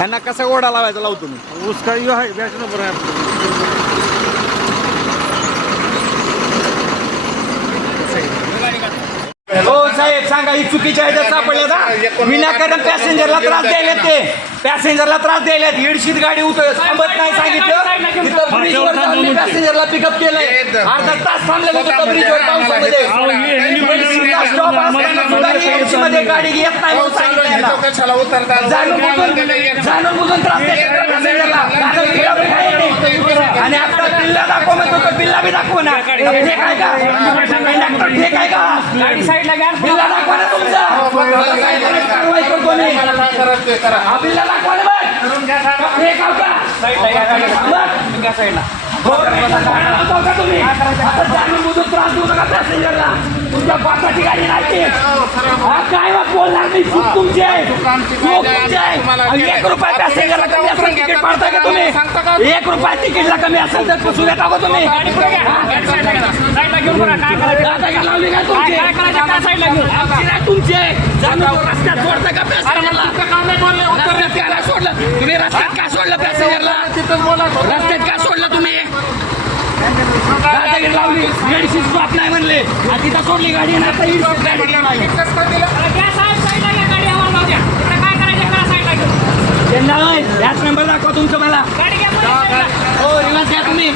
ह्यांना कसा ओढा लावायचा लावतो मी? ऊस काही आहे बॅच नंबर आहे आपला. हो साहेब सांगा ही चुकीच्या ह्याच्यात सापडले ना? विनाकारण पॅसेंजरला त्रास द्यायला ते. पॅसेंजरला त्रास द्यायला एडशीत गाडी उतर थांबत नाही सांगितलं. ब्रिजवर जाऊन पॅसेंजरला पिकअप केलंय. अर्धा तास थांबलेलं होतं ब्रिजवर पावसामध्ये एडशीचा स्टॉप असताना सुद्धा एडशीमध्ये गाडी येत नाही म्हणून सांगितलं याला. जाणून बुजून जाणून बुजून त्रास पॅसेंजरला बी काय. आणि आता बिल्ला दाखव म्हणतो तो बिल्ला बी दाखव ना. ठीक आहे का? कंडक्टर ठीक आहे का? गाडी साईडला घ्या. बिल्ला दाखवा ना तुमचा. काय करायचं कारवाई करतो मी. हा बिल्ला दाखवा ना मग हे गाव का? हो, तुमच्या बापाची गाडी नाही ती. हा काय बोलणार मी? चूक तुमची आहे. एक रुपया पॅसेंजरला कमी असेल तिकीट पाडता का तुम्ही एक रुपया तिकीटला कमी असेल तर पुसू देता का तुम्ही? का लावली का तुमची? नाही तुमची. आहे. रस्त्यात का सोडलं तुम्ही? दादागिरी लावली. मेडिसिन स्टॉप नाही म्हणले. आणि तिथं सोडली गाडी आणि आता ही नाही. त्यांना नाही, याच नंबर दाखवा तुमचं मला. हो रिलास घ्या तुम्ही.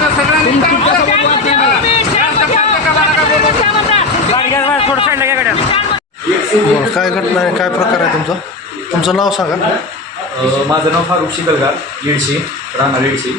काय घटना काय प्रकार आहे तुमचा? तुमचं नाव सांगा. माझं नाव फारुख शिकलगार येडशी राहणार येडशी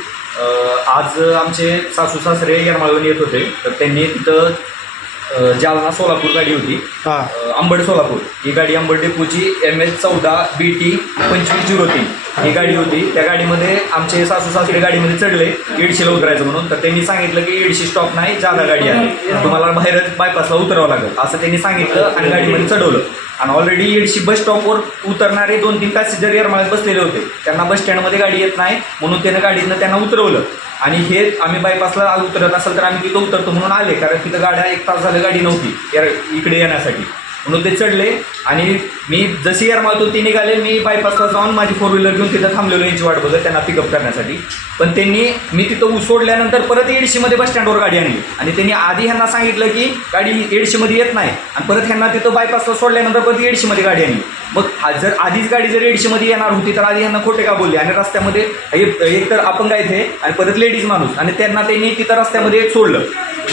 आज आमचे सासू सासरे येरमाळून येत होते. तर त्यांनी तिथं जालना सोलापूर गाडी होती. हां. अंबड सोलापूर. ही गाडी अंबड डेपोची एम एच चौदा बी टी पंचवीस झिरो तीन. ही गाडी होती. त्या गाडीमध्ये आमचे सासू सासरे गाडीमध्ये चढले एडशीला उतरायचं म्हणून. तर त्यांनी सांगितलं की एडशी स्टॉप नाही जादा गाडी आहे. तुम्हाला बाहेरच बायपासला उतरावं लागेल असं त्यांनी सांगितलं आणि गाडीमध्ये चढवलं. आणि ऑलरेडी एडशी बस स्टॉपवर उतरणारे दोन तीन पॅसेंजर येरमाळ्यात बसलेले होते. त्यांना बस स्टँडमध्ये गाडी येत नाही म्हणून त्यानं गाडीतनं त्यांना उतरवलं. आणि हे आम्ही बायपासला आज उतरत असेल तर आम्ही तिथं उतरतो म्हणून आले कारण तिथं गाड्या एक तास झालं गाडी नव्हती इकडे येण्यासाठी. म्हणून ते चढले. आणि मी जशी येरमाळतून ते निघाले. मी बायपासला जाऊन माझी फोर व्हीलर घेऊन तिथं थांबलेलो यांची वाट बघत त्यांना पिकअप करण्यासाठी. पण त्यांनी मी तिथं उ- सोडल्यानंतर परत एडशीमध्ये बस स्टँडवर गाडी आणली. आणि त्यांनी आधी ह्यांना सांगितलं की गाडी एडशीमध्ये येत नाही. आणि परत ह्यांना तिथं बायपासला सोडल्यानंतर परत एडशीमध्ये गाडी आणली. मग हा जर आधीच गाडी जर एडशीमध्ये येणार होती तर आधी ह्यांना खोटे का बोलले? आणि रस्त्यामध्ये एक एक तर अपंग आहेत आणि परत लेडीज माणूस. आणि त्यांना त्यांनी तिथं रस्त्यामध्ये एक सोडलं.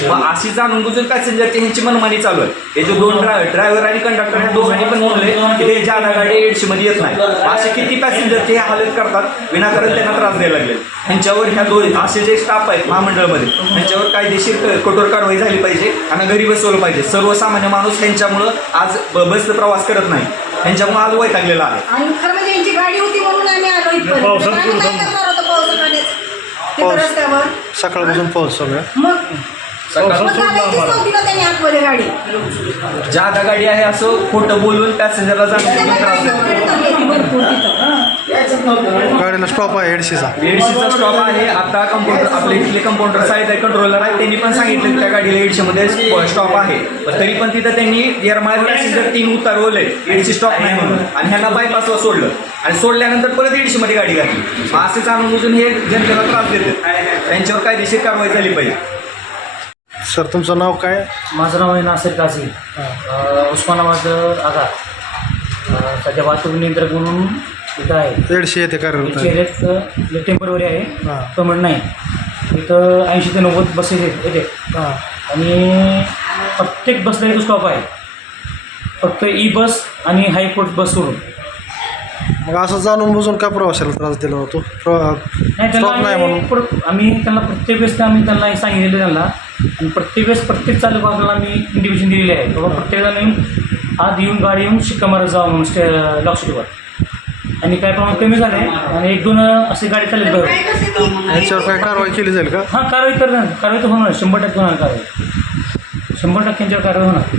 मग अशी जाणून बुजून पॅसेंजरची ह्यांची मनमानी चालू आहे. हे जे दोन ड्रायव्हर ड्रायव्हर आणि कंडक्टर ह्या दोघांनी पण म्हणले की ते ज्यादा गाडी एडशीमध्ये येत नाही. असे किती पॅसेंजरचे हे हालत करतात विनाकारण त्यांना त्रास द्यायला लागले. ह्यांच्यावर ह्या दोन असे जे स्टाफ आहेत महामंडळामध्ये त्यांच्यावर कायदेशीर क- कठोर कारवाई झाली पाहिजे आणि घरी बसवलं पाहिजे. सर्वसामान्य माणूस ह्यांच्यामुळं आज बसचा प्रवास करत नाही. ह्यांच्यामुळं आज वैतागलेला आहे. आणि खरं म्हणजे गाडी होती म्हणून आम्ही आलो इथपर्यंत. सकाळपासून पाऊस सगळं मग? मग घालायचीच नव्हती ना त्यांनी आतमध्ये गाडी? ज्यादा गाडी आहे असं खोटं बोलून पॅसेंजरला त्रास भरपूर तिथं. गाडीला स्टॉप आहे हेडशीचा एडशीचा स्टॉप आहे. आता कंपाऊंडर आपले इथले कंपाऊंडर साहेब आहे कंट्रोलर आहे. त्यांनी पण सांगितलं की त्या गाडीला एडशीमध्ये स्टॉप आहे. पण तरी पण तिथं त्यांनी येरमाळ पॅसेंजर तीन उतरवले एडशी स्टॉप नाही म्हणून. आणि ह्यांना बायपासला सोडलं. आणि सोडल्यानंतर परत एडशीमध्ये गाडी घातली. मग असे जाणून बुजून हे जनतेला त्रास देतात. त्यांच्यावर कायदेशीर कारवाई झाली पाहिजे. सर तुमचं नाव काय? माझं नाव आहे नासिर काझी. अ, उस्मानाबाद आगार अ, सध्या वाहतूक नियंत्रक म्हणून इथं आहे. कार्यरत आहे. चेहऱ्यात टेंपररी आहे. हां. पेमेंट नाही. इथं ऐंशी ते नव्वद बसेस आहेत येते. हां. आणि प्रत्येक बसला इथं स्टॉप आहे. फक्त ई बस आणि हायकोर्ट बस सोडून मग असं जाणून बुजून काय प्रवाशाला त्रास दिला होतो? नाही त्यांना स्टॉप नाही आम्ही म्हणून. पर- आम्ही त्यांना प्रत्येक वेळेस ते आम्ही त्यांना सांगितलेलं त्यांना. आणि प्रत्येक वेळेस प्रत्येक चालक वाहनाला आम्ही इंडिव्हिजन दिलेली आहे. बाबा प्रत्येकाला येऊन आत येऊन गाडी येऊन शिक्का मारत जावं म्हणून स्टे लॉकशिटीवर आणि काय प्रमाण कमी झालं आणि एक दोन असे गाडी चालले बरं ह्याच्यावर काय कारवाई केली जाईल का? हां कारवाई करणार कारवाई तर होणार. शंभर टक्के होणार कारवाई. शंभर टक्क्यांच्यावर कारवाई होणार.